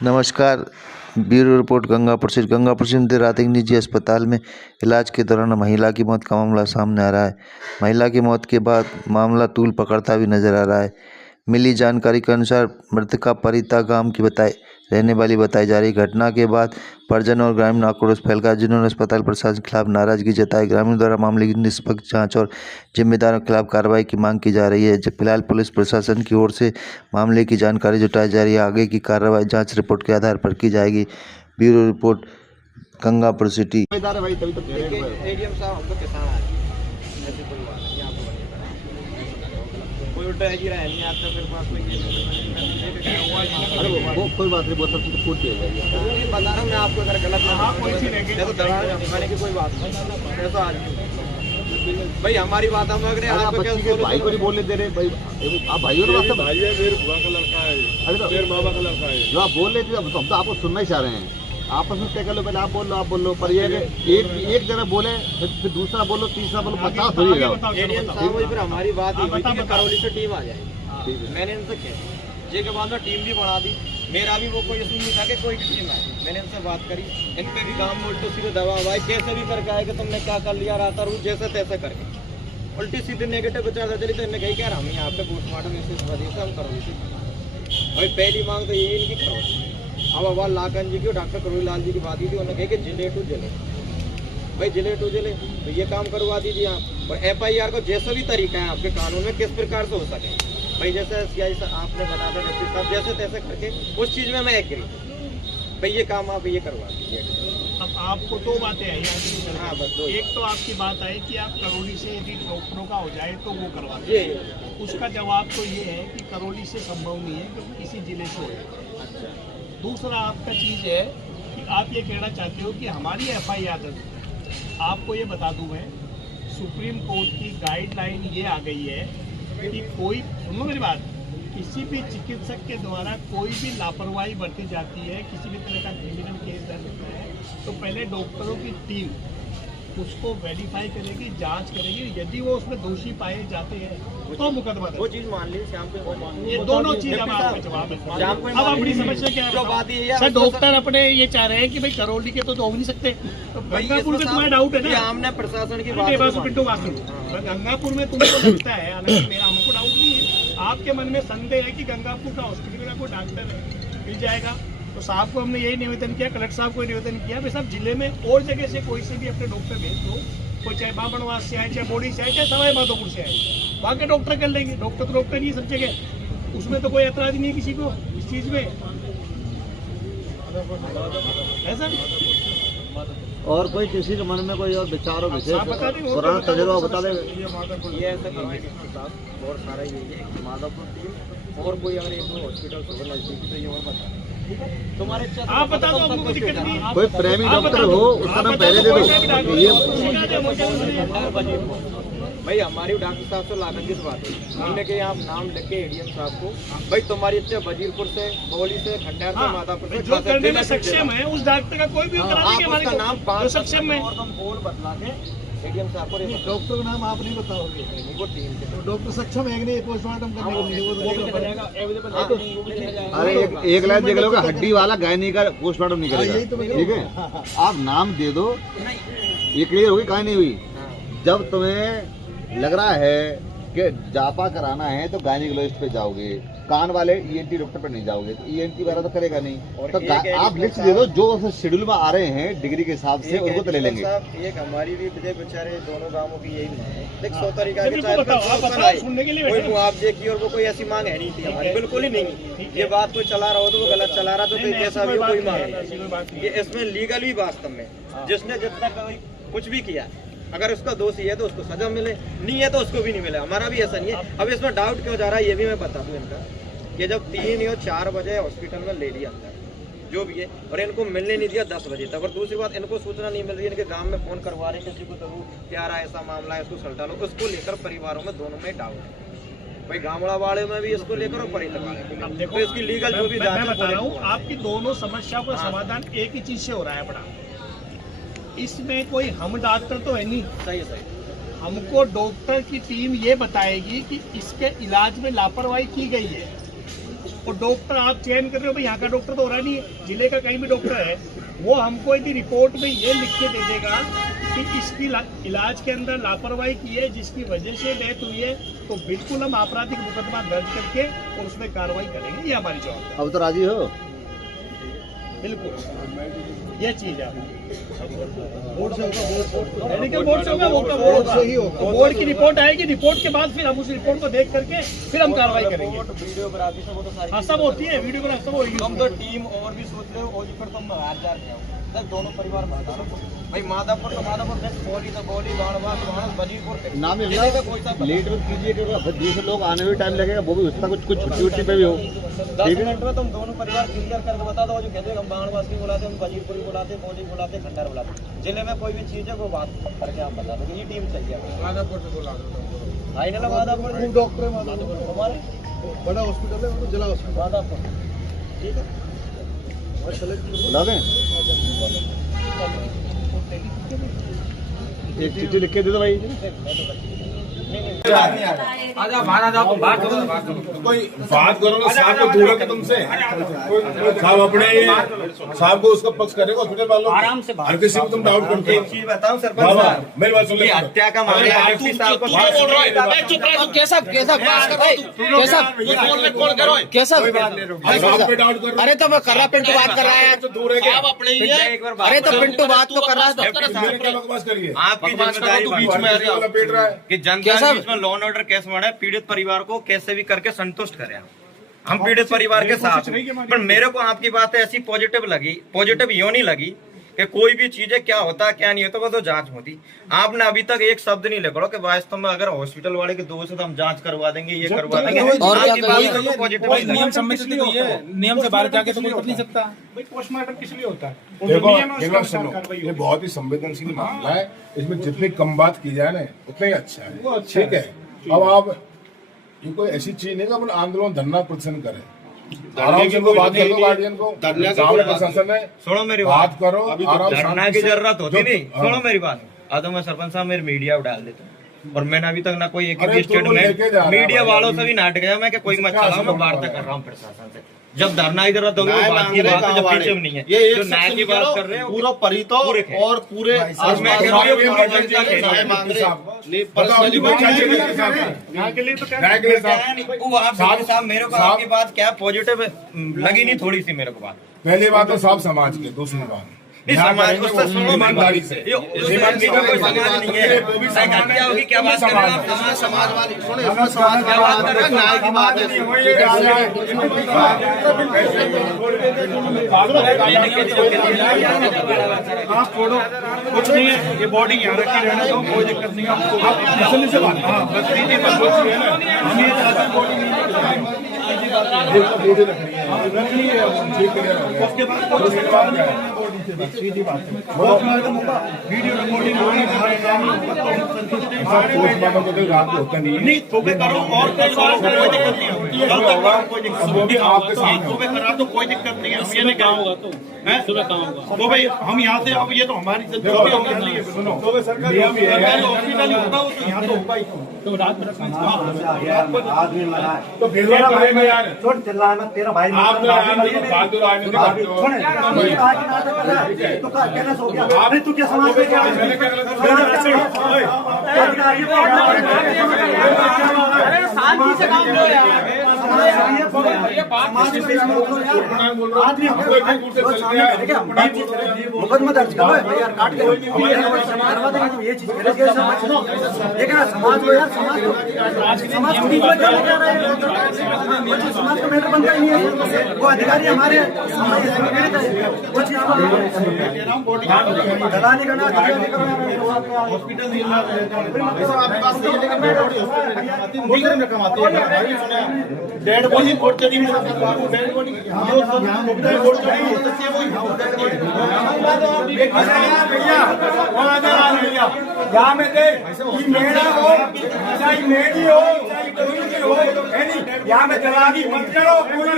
नमस्कार। Bureau report Gangapur से। गंगापुर से देर रात एक निजी अस्पताल में इलाज के दौरान महिला की मौत का मामला सामने आ रहा है। महिला की मौत के बाद मामला तूल पकड़ता भी नजर आ रहा है। मिली जानकारी के अनुसार मृतका परिता गांव की रहने वाली बताई जा रही। घटना के बाद परिजन और ग्रामीण आक्रोश फैल गया, जिन्होंने अस्पताल प्रशासन के खिलाफ नाराजगी जताई। ग्रामीण द्वारा मामले की निष्पक्ष जांच और जिम्मेदारों के खिलाफ कार्रवाई की मांग की जा रही है। फिलहाल पुलिस प्रशासन की ओर से मामले की जानकारी जुटाई जा रही है। आगे की कार्रवाई जांच रिपोर्ट के आधार पर की जाएगी। Bureau report Gangapur city. कोई उल्टा है गिरा है नहीं आता मेरे पास में अरे वो कोई बात नहीं, वो सब चीज़ पूछ दिया जाएगा। ये बता रहा हूँ मैं आपको, अगर गलत ना कोई सी नहीं देखो दवा खाने की कोई बात नहीं। ऐसा आज भाई हमारी बात हम अगर आप भाई को नहीं बोलने दे रहे भाई, आप भाइयों ने भाई है, मेरे बुआ का लड़का है, अरे तो मेरे बाबा का लड़का है। जो आप बोल रहे थे हम तो आपको सुनना ही चाह रहे हैं। आपस में तय कर लो, पहले आप बोल लो पर ये कि एक जगह बोले फिर दूसरा बोलो, तीसरा बोलो, 50 हो जाओ। फिर हमारी बात ही हुई थी कि करौली से टीम आ जाएगी। मैंने इनसे कहा जे के बाद में टीम भी बढ़ा दी। मेरा भी वो कोई इसमें नहीं था कि कोई टीम आए। मैंने इनसे बात करी, इन पे भी गाँव में उल्टी सीधे दवा भाई कैसे भी करके आए कि तुमने क्या कर लिया रहता रू जैसे तैसे करके उल्टी सीधे नेगेटिव विचार चली। तो इन्हें कही क्या हम यहाँ पे पोस्टमार्टम इस वजह से हम करौली से। भाई पहली मांग तो यही इनकी करौली। अब अवाल लाखन जी की और डॉक्टर करोड़ी लाल जी की बात ही थी। उन्होंने कहा कि जिले टू जिले, भाई जिले टू जिले तो ये काम करवा दीजिए आप। और FIR को जैसा भी तरीका है आपके कानून में किस प्रकार से हो सके, भाई जैसे आपने बता था डिप्टी साहब जैसे तैसे करके उस चीज़ में मैं एग्री, भाई ये काम आप ये करवा दीजिए। अब आपको दो बातें आई। हाँ बस दो। एक तो आपकी बात आई कि आप करौली से यदि डॉक्टरों का हो जाए तो वो करवा दें। ये उसका जवाब तो ये है कि करौली से संभव नहीं है क्योंकि किसी जिले से हो जाए। अच्छा दूसरा आपका चीज़ है कि आप ये कहना चाहते हो कि हमारी FIR दर्ज। आपको ये बता दूं मैं, सुप्रीम कोर्ट की गाइडलाइन ये आ गई है कि कोई, सुनो मेरी बात, किसी भी चिकित्सक के द्वारा कोई भी लापरवाही बरती जाती है, किसी भी तरह का क्रिमिनल केस दर्ज होता है तो पहले डॉक्टरों की टीम उसको वेरीफाई करेगी, जांच करेगी। यदि वो उसमें दोषी पाए जाते हैं तो मुकदमा वो चीज़ मान ली शाम पे। ये दोनों चीज अब आपका जवाब है। शाम को अब अपनी समस्या क्या जो बात ये है सर, डॉक्टर अपने ये चाह रहे हैं कि भाई करौली के तो हो नहीं सकते, तो गंगापुर में तुम्हारा डाउट है ना। हमने प्रशासन की गंगापुर में तुमको लगता है, हालांकि मेरा हमको डाउट नहीं है, आपके मन में संदेह है कि गंगापुर का हॉस्पिटल का कोई डॉक्टर मिल जाएगा तो साहब को हमने यही निवेदन किया, कलेक्टर साहब को निवेदन किया भाई साहब जिले में और जगह से कोई से भी अपने डॉक्टर भेज दो, कोई चाहे बाबनवास से आए, चाहे बोड़ी से आए, चाहे सवाई माधोपुर से आए, वहाँ के डॉक्टर कर लेंगे। डॉक्टर तो डॉक्टर ही सब जगह, उसमें तो कोई ऐतराज नहीं है किसी को इस चीज़ में, ऐसा। और कोई किसी के मन में कोई और विचार हो पुराना तजुर्बा बता दे। ये ऐसे करवाएंगे साहब और सारा यही है माधवपुर टीम और कोई अगर एक हॉस्पिटल नजदीकी तो ये और बता तुम्हारे आप बता दो, हमको कोई दिक्कत नहीं। कोई प्रेमी डॉक्टर हो उसका नाम पहले दे दो। ये भाई हमारी डॉक्टर साहब से लागत की बात है, हमने कहा आप नाम लिख के ADM साहब को, भाई तुम्हारी इच्छा वजीरपुर से, बोली से, खंडार से, माधापुर से जो करने में सक्षम है उस डॉक्टर का कोई भी नाम सक्षम है। और हम बोल बदला के ADM साहब को डॉक्टर का नाम आप नहीं बताओगे, वो टीम के डॉक्टर सक्षम है कि नहीं पोस्टमार्टम करने। अरे एक लाइन देख लो, हड्डी वाला गायनी का पोस्टमार्टम नहीं करेगा, ठीक है। आप नाम दे दो, ये क्लियर होगी, कहीं नहीं हुई। जब तुम्हें लग रहा है कि जापा कराना है तो गायनिकोलॉजिस्ट पे जाओगे, कान वाले ENT डॉक्टर पे नहीं जाओगे, तो ENT वाला तो करेगा नहीं। तो आप लिस्ट दे दो जो शेड्यूल में आ रहे हैं डिग्री के हिसाब से, उनको तो ले लेंगे। एक हमारी भी विजय बेचारे दोनों गांवों की यही है, देख 100 तरीका के कोई मुआवजे की और वो कोई ऐसी मांग है नहीं थी हमारी, बिल्कुल ही नहीं। ये बात कोई चला रहा हो तो वो गलत चला रहा, तो कैसा भी कोई मांग नहीं। ये इसमें लीगल भी वास्तव में जिसने जितना कुछ भी किया, अगर उसका दोषी है तो उसको सजा मिले, नहीं है तो उसको भी नहीं मिले। हमारा भी ऐसा नहीं है। अब इसमें डाउट क्यों जा रहा है ये भी मैं बता दूं इनका, कि जब 3 या 4 बजे हॉस्पिटल में ले लिया अंदर जो भी है और इनको मिलने नहीं दिया 10 बजे तक, और दूसरी बात इनको सूचना नहीं मिल रही है, इनके गांव में फोन करवा रहे हैं किसी को, तो क्या रहा ऐसा मामला है, इसको सल्टा लो, उसको लेकर परिवारों में दोनों में डाउट है। भाई गांवड़ा वाले में भी इसको लेकर और परिवार में तो इसकी लीगल जो भी मैं बता रहा हूँ, आपकी दोनों समस्याओं का समाधान एक ही चीज से हो रहा है बड़ा। इसमें कोई हम डॉक्टर तो है नहीं, सही है सही। हमको डॉक्टर की टीम ये बताएगी कि इसके इलाज में लापरवाही की गई है, और डॉक्टर आप चयन कर रहे हो, भाई यहाँ का डॉक्टर तो हो रहा नहीं है, जिले का कहीं भी डॉक्टर है, वो हमको यदि रिपोर्ट में ये लिख के दे देगा कि इसकी इलाज के अंदर लापरवाही की है जिसकी वजह से डेथ हुई है, तो बिल्कुल हम आपराधिक मुकदमा दर्ज करके और उसमें कार्रवाई करेंगे। ये हमारी जवाब अब तो राजी हो? बिल्कुल ये चीज है। मेडिकल बोर्ड से होगा, वो बोर्ड की रिपोर्ट आएगी, रिपोर्ट के बाद फिर हम उस रिपोर्ट को देख करके फिर हम कार्रवाई करेंगे। वीडियोग्राफी से वो तो सारी हाँ सब होती है, वीडियोग्राफी सब होगी। हम तो टीम और भी सोच रहे हो, और फिर तुम बाहर जा रहे हो, दोनों परिवार भाई माधापुर तो माधापुर, बोली तो बोली, बाणवास बजीपुर नाम जिले का कोई सा लेट मत कीजिए क्योंकि दूसरे लोग आने में टाइम लगेगा, वो भी उसका कुछ छुट्टी उट्टी पे भी हो। 10 मिनट में तुम दोनों परिवार क्लियर करके बता दो। जो कहते हैं हम बाणवास की बुलाते, हम बजीरपुरी बुलाते, बोली बुलाते, खंडर बुलाते, जिले में कोई भी चीज है वो बात करके आप बता दो। ये टीम चाहिए माधापुर से बुला दो। फाइनल माधापुर डॉक्टर माधापुर हमारे बड़ा हॉस्पिटल है, जिला हॉस्पिटल माधापुर, ठीक है बुला दें, एक चिट्ठी लिख के दे दो भाई। कोई बात करो ना, साहब को दूर है तुमसे, साहब अपने साहब को उसका पक्ष करेगा हॉस्पिटल वालों आराम से। हर किसी को तुम डाउट करते हो। एक चीज बताऊं सरपंच साहब, मेरी बात सुन ले। हत्या का मामला आरपी साहब को साहब पे डाउट कर। अरे तो मैं कर रहा, पिंटू बात कर रहा है, तो दूर है क्या? अरे तो पिंटू बात तो कर रहा है। बकवास करिए, आपकी जिम्मेदारी बीच में लपेट रहा है कि जनता के बीच में लॉ एंड ऑर्डर कैसे बढ़े, पीड़ित परिवार को कैसे भी करके संतुष्ट करें। हम पीड़ित परिवार के साथ हैं। पर मेरे को आपकी बात ऐसी पॉजिटिव लगी, पॉजिटिव यूं नहीं लगी कि कोई भी चीजें क्या होता क्या नहीं होता वो तो जांच होती। आपने अभी तक एक शब्द नहीं लिखा कि वास्तव में अगर हॉस्पिटल वाले के दोष है तो हम जांच करवा देंगे, ये करवा देंगे। आपकी बात तो पॉजिटिव नियम सम्मत नहीं हुई है, नियम से बाहर जाके तो कोई कर नहीं सकता। भाई पोस्टमार्टम किस लिए होता है? देखो एक बात सुनो, ये बहुत ही संवेदनशील मामला है, इसमें जितनी कम बात की जाए ना उतना ही अच्छा है, ठीक है। अब आप ये कोई ऐसी चीज नहीं कि अपन आंदोलन धरना प्रदर्शन करें, आराम से बात करो, गार्जियन को गाँव प्रशासन है, सुनो मेरी बात करो, धरना की जरूरत होती नहीं। सुनो मेरी बात, तो मैं सरपंच साहब मेरे मीडिया डाल देता हूँ, और मैंने अभी तक ना कोई एक भी स्टेटमेंट मीडिया वालों से भी नाटक गया मैं कि कोई मत चलाओ, मैं वार्ता कर रहा हूँ प्रशासन से। जब धरना की जरूरत होगी वो बात की बात है, जब पीछे नहीं है। ये जो न्याय की बात कर रहे हैं पूरा परितो और पूरे साहब मेरे को आपकी बात क्या पॉजिटिव लगी नहीं थोड़ी सी मेरे को बात। पहली बात तो साहब समाज के, दूसरी बात समाज को ईमानदारी से, कोई समाज नहीं है, हत्या होगी क्या बात कर रहे हो आप? समाज वाली सुने, समाज क्या बात कर रहे हैं, न्याय की बात हाँ छोड़ो, कुछ नहीं है, ये बॉडी यहाँ रखी रहने दो, कोई दिक्कत नहीं है। आप तसल्ली से बात, हाँ बस सीधी बात है ना, हम ये चाहते हैं बॉडी नहीं रखनी है, उसके बाद सीधी बात है। वीडियो रिकॉर्डिंग रात को होता नहीं है, नहीं तो करो और कोई दिक्कत नहीं है, तो कोई दिक्कत नहीं है। हम ये नहीं कहा तो भाई हम यहाँ से, अब ये तो हमारी सुनो हॉस्पिटल होता हो तो यहाँ तो होगा ही, तो रात में आदमी मरा है तो फिर यार छोड़ चिल्ला मत, तेरा भाई आप तो बहादुर आदमी तो कहना सो गया अरे तू क्या समाज में क्या शांति से काम लो यार, मुकदमा दर्ज करो यार, काट के करवा देंगे ये चीज। लेकिन समाज को यार, समाज को समाज का मैटर बनता ही नहीं है, वो अधिकारी हमारे वो चीज दलाली करना, डेड बॉडी कोर्ट चली डेड बॉडी यहाँ में दे मेरा हो चाहे मेरी हो चाहे कोई की हो, यहाँ में दलाली मत करो, पूरी